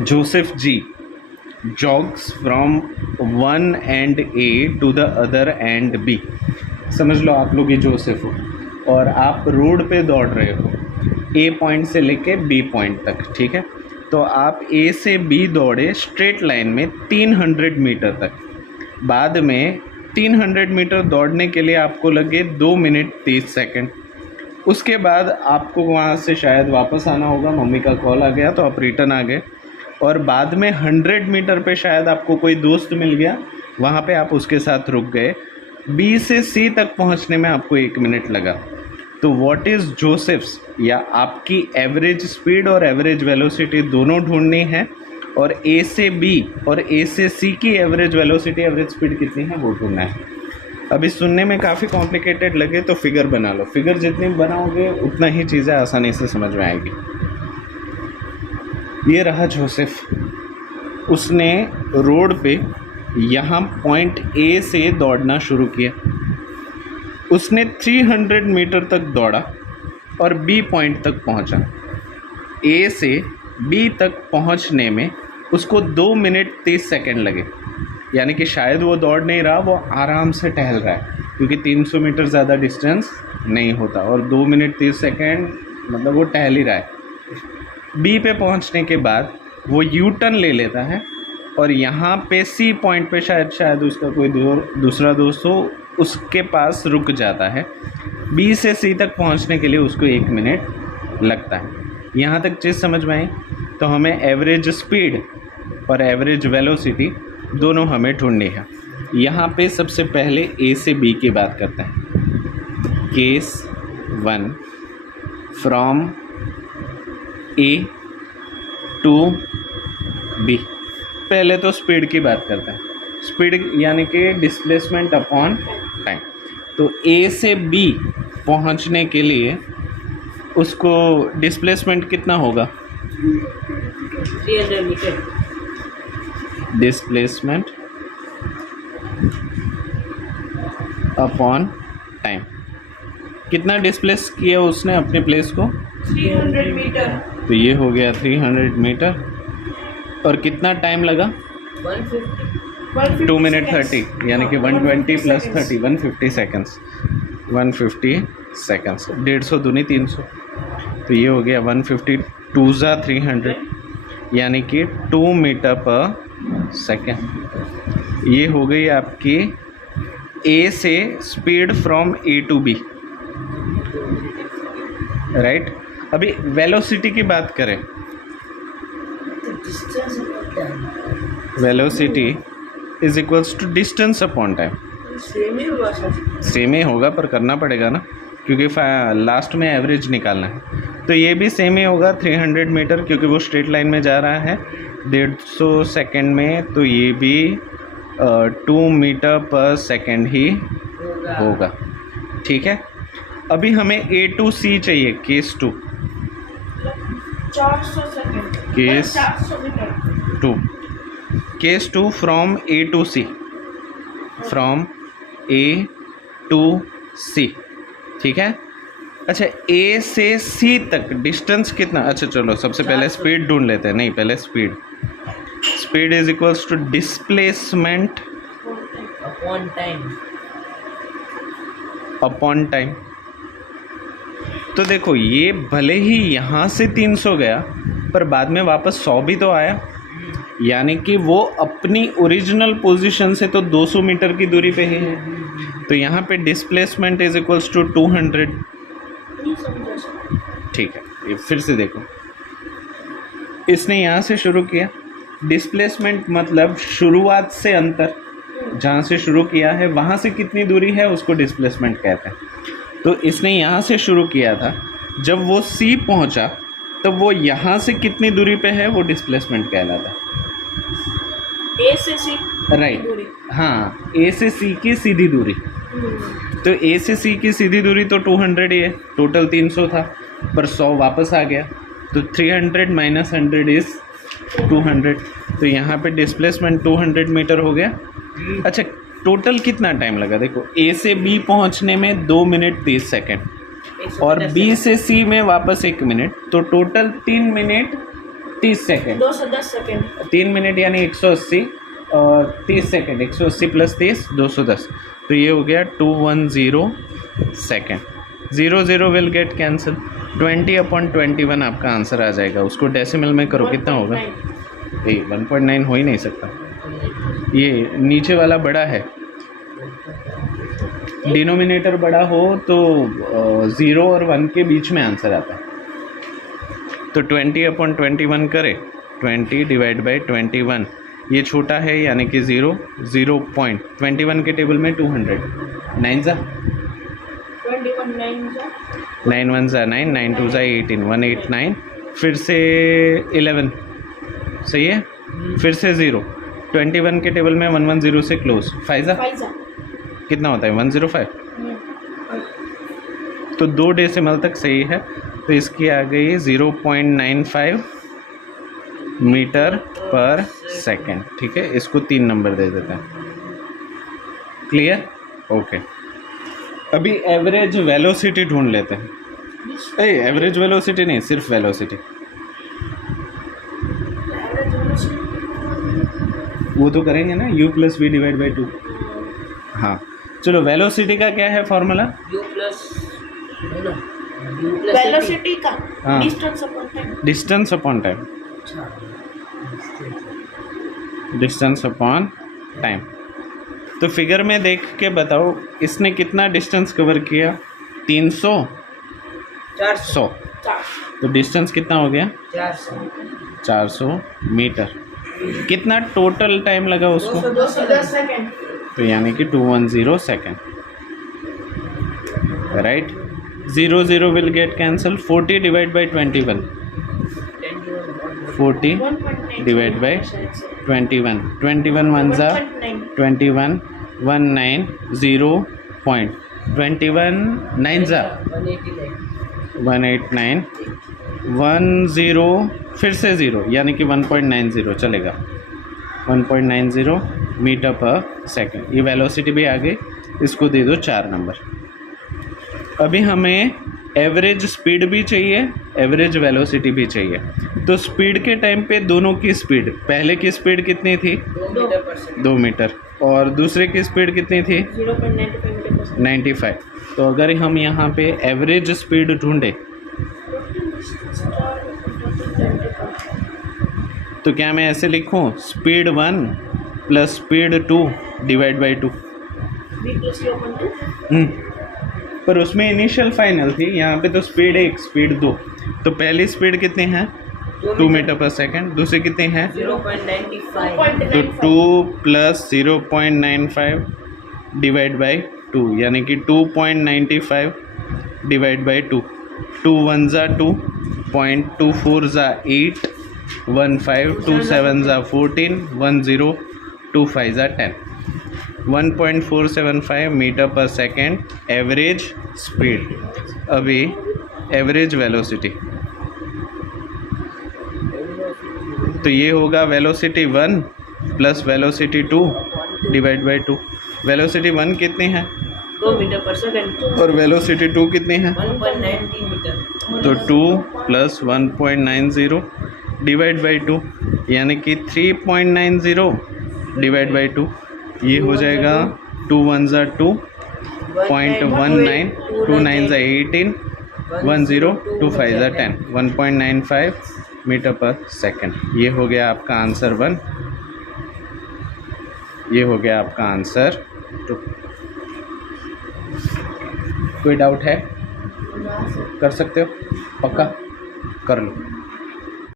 Joseph ji jogs from one end A to the other end B. समझ लो आप लोग ये जोसेफ हो और आप रोड पे दौड़ रहे हो ए पॉइंट से लेके बी पॉइंट तक, ठीक है। तो आप ए से बी दौड़े स्ट्रेट लाइन में 300 मीटर तक। बाद में 300 मीटर दौड़ने के लिए आपको लगे 2 मिनट 30 सेकंड। उसके बाद आपको वहाँ से शायद वापस आना होगा, मम्मी का कॉल आ गया तो आप रिटर्न आ गए। और बाद में 100 मीटर पे शायद आपको कोई दोस्त मिल गया, वहाँ पे आप उसके साथ रुक गए। बी से सी तक पहुँचने में आपको 1 मिनट लगा। तो व्हाट इज़ जोसेफ्स, या आपकी एवरेज स्पीड और एवरेज वेलोसिटी दोनों ढूंढनी है, और ए से बी और ए से सी की एवरेज वेलोसिटी एवरेज स्पीड कितनी है वो ढूंढना है। अभी सुनने में काफ़ी कॉम्प्लिकेटेड लगे तो फिगर बना लो, फिगर जितनी बनाओगे उतना ही चीज़ें आसानी से समझ में आएगी। ये रहा जोसेफ, उसने रोड पे यहाँ पॉइंट ए से दौड़ना शुरू किया। उसने 300 मीटर तक दौड़ा और बी पॉइंट तक पहुँचा। ए से बी तक पहुँचने में उसको 2 मिनट 30 सेकंड लगे, यानी कि शायद वो दौड़ नहीं रहा, वो आराम से टहल रहा है, क्योंकि 300 मीटर ज़्यादा डिस्टेंस नहीं होता। और 2 मिनट 30 सेकंड मतलब वो टहल ही रहा है। बी पे पहुंचने के बाद वो यू टर्न ले लेता है और यहाँ पे सी पॉइंट पे शायद उसका कोई दूसरा दोस्त हो, उसके पास रुक जाता है। बी से सी तक पहुंचने के लिए उसको 1 मिनट लगता है। यहाँ तक चीज़ समझ में आई? तो हमें एवरेज स्पीड और एवरेज वेलोसिटी दोनों हमें ढूंढनी है। यहाँ पे सबसे पहले ए से बी की बात करते हैं। Case 1, from A to B. पहले तो स्पीड की बात करते हैं। स्पीड यानी कि डिस्प्लेसमेंट अपॉन टाइम। तो ए से बी पहुंचने के लिए उसको डिस्प्लेसमेंट कितना होगा? 300 मीटर। Displacement upon time. कितना डिस्प्लेस किया उसने अपने प्लेस को? 300 मीटर। तो ये हो गया 300 मीटर। और कितना टाइम लगा? 150 2 मिनट 30, यानी कि 120 प्लस 30 150 सेकंड्स। 150 सेकंड्स, 150 दूनी 300, तो ये हो गया 150 2 ज़ा 300, यानी कि 2 मीटर पर सेकंड। ये हो गई आपकी ए से speed from A to B, right. अभी वेलोसिटी की बात करें, velocity is equals to distance upon time. Same ही होगा, पर करना पड़ेगा ना, क्योंकि लास्ट में एवरेज निकालना है। तो ये भी सेम ही होगा 300 मीटर, क्योंकि वो स्ट्रेट लाइन में जा रहा है 150 सेकेंड में, तो ये भी 2 मीटर पर सेकेंड ही होगा, ठीक है। अभी हमें ए टू सी चाहिए, case 2। 400 second. Case 2, case 2 from A to C, from A to C, ठीक है। अच्छा, ए से सी तक डिस्टेंस कितना? अच्छा चलो सबसे पहले स्पीड ढूंढ लेते हैं। नहीं, पहले speed. Speed is equals to displacement upon time. Upon time. तो देखो, ये भले ही यहाँ से 300 गया, पर बाद में वापस 100 भी तो आया, यानी कि वो अपनी ओरिजिनल पोजीशन से तो 200 मीटर की दूरी पे ही है। तो यहाँ पे डिस्प्लेसमेंट इज इक्वल्स टू 200, ठीक है। ये फिर से देखो, इसने यहाँ से शुरू किया। डिस्प्लेसमेंट मतलब शुरुआत से अंतर, जहाँ से शुरू किया है वहाँ से कितनी दूरी है उसको डिस्प्लेसमेंट कहते हैं। तो इसने यहाँ से शुरू किया था, जब वो सी पहुँचा तब वो यहाँ से कितनी दूरी पे है वो डिस्प्लेसमेंट कहलाता है। ए से सी, राइट, हाँ, ए से सी की सीधी दूरी। तो ए से सी की सीधी दूरी तो 200 ही है, टोटल 300 था, पर 100 वापस आ गया, तो 300 माइनस 100 इज़ 200। तो यहाँ पे डिस्प्लेसमेंट 200 मीटर हो गया। अच्छा, टोटल कितना टाइम लगा? देखो, ए से बी पहुँचने में 2 मिनट 30 सेकेंड, और बी से सी में वापस 1 मिनट, तो total 3 minute 30 second. 210 second. 3 minute यानी 180 और 30 सेकेंड, 180 प्लस 30 210, तो ये हो गया 210 सेकेंड। 0 विल गेट कैंसिल, 20/21 आपका आंसर आ जाएगा। उसको डेसिमल में करो, कितना होगा? 1.9 हो ही नहीं सकता, ये नीचे वाला बड़ा है, डिनोमिनेटर बड़ा हो तो 0 और 1 के बीच में आंसर आता है। तो 20/21 करें, 20 डिवाइड बाई 21, ये छोटा है यानी कि 0.21 के टेबल में 200, 9 जा 21 9 1 जा 9, 9 2 जा 18, 189, फिर से 11, सही है, फिर से 0, 21 के टेबल में 110 से क्लोज, 5 जा कितना होता है? 105। तो 2 डेसिमल तक सही है, तो इसकी आ गई 0.95 मीटर पर सेकेंड। ठीक है, इसको 3 नंबर दे देते हैं। क्लियर? ओके। अभी एवरेज वेलोसिटी ढूंढ लेते हैं। एवरेज वेलोसिटी नहीं, सिर्फ वेलोसिटी, वो तो करेंगे ना, u plus v divide by 2। हाँ चलो, वेलोसिटी का क्या है फॉर्मूला? वेलोसिटी का हाँ। Distance upon time. Distance upon time, distance upon time. तो फिगर में देख के बताओ, इसने कितना डिस्टेंस कवर किया? 300 100, तो डिस्टेंस कितना हो गया? 400 मीटर। कितना टोटल टाइम लगा उसको? 210 सेकंड। तो यानी कि 210 second, right. 0 will get cancel, 40 divide by 21, 40 divide by 21, 21 1 जा 21, 19 0.21 9 जा 189, 10 फिर से 0 यानी कि 1.90 चलेगा, 1.90 मीटर पर सेकेंड। ये वेलोसिटी भी आ गई, इसको दे दो 4 नंबर। अभी हमें एवरेज स्पीड भी चाहिए, एवरेज वेलोसिटी भी चाहिए। तो स्पीड के टाइम पे दोनों की स्पीड, पहले की स्पीड कितनी थी? 2 मीटर, और दूसरे की स्पीड कितनी थी? 95। तो अगर हम यहाँ पे एवरेज स्पीड ढूंढे तो क्या मैं ऐसे लिखूँ? Speed 1 plus speed 2 divide by 2। पर उसमें इनिशियल फाइनल थी, यहाँ पे तो स्पीड 1 स्पीड 2। तो पहली स्पीड कितनी है? 2 मीटर पर सेकेंड। दूसरी कितनी है? 0.95। तो 2 प्लस 0.95 डिवाइड बाई 2 यानी कि 2.95 डिवाइड बाई 2। 2 1 जा 2, 0.24 जा 8, 1 5, 2 7 जा 14, 1 0, 2 5 जा 10, 1.475 मीटर पर सेकेंड एवरेज स्पीड। अभी एवरेज वेलोसिटी, तो ये होगा velocity 1 plus velocity 2 divide by 2। Velocity 1 कितनी है? 2 मीटर पर सेकंड। और वेलोसिटी 2 कितनी है? 1.90 मीटर। तो 2 प्लस 1.90 डिवाइड बाई 2 यानी कि 3.90 डिवाइड बाई 2। ये हो जाएगा 2 1 जा 2, 0.19, 2 9 जा 18, 1 0, 2 5 जा 10, 1.95 मीटर पर सेकेंड। ये हो गया आपका आंसर 1, ये हो गया आपका आंसर 2। कोई डाउट है? कर सकते हो? पक्का कर लो।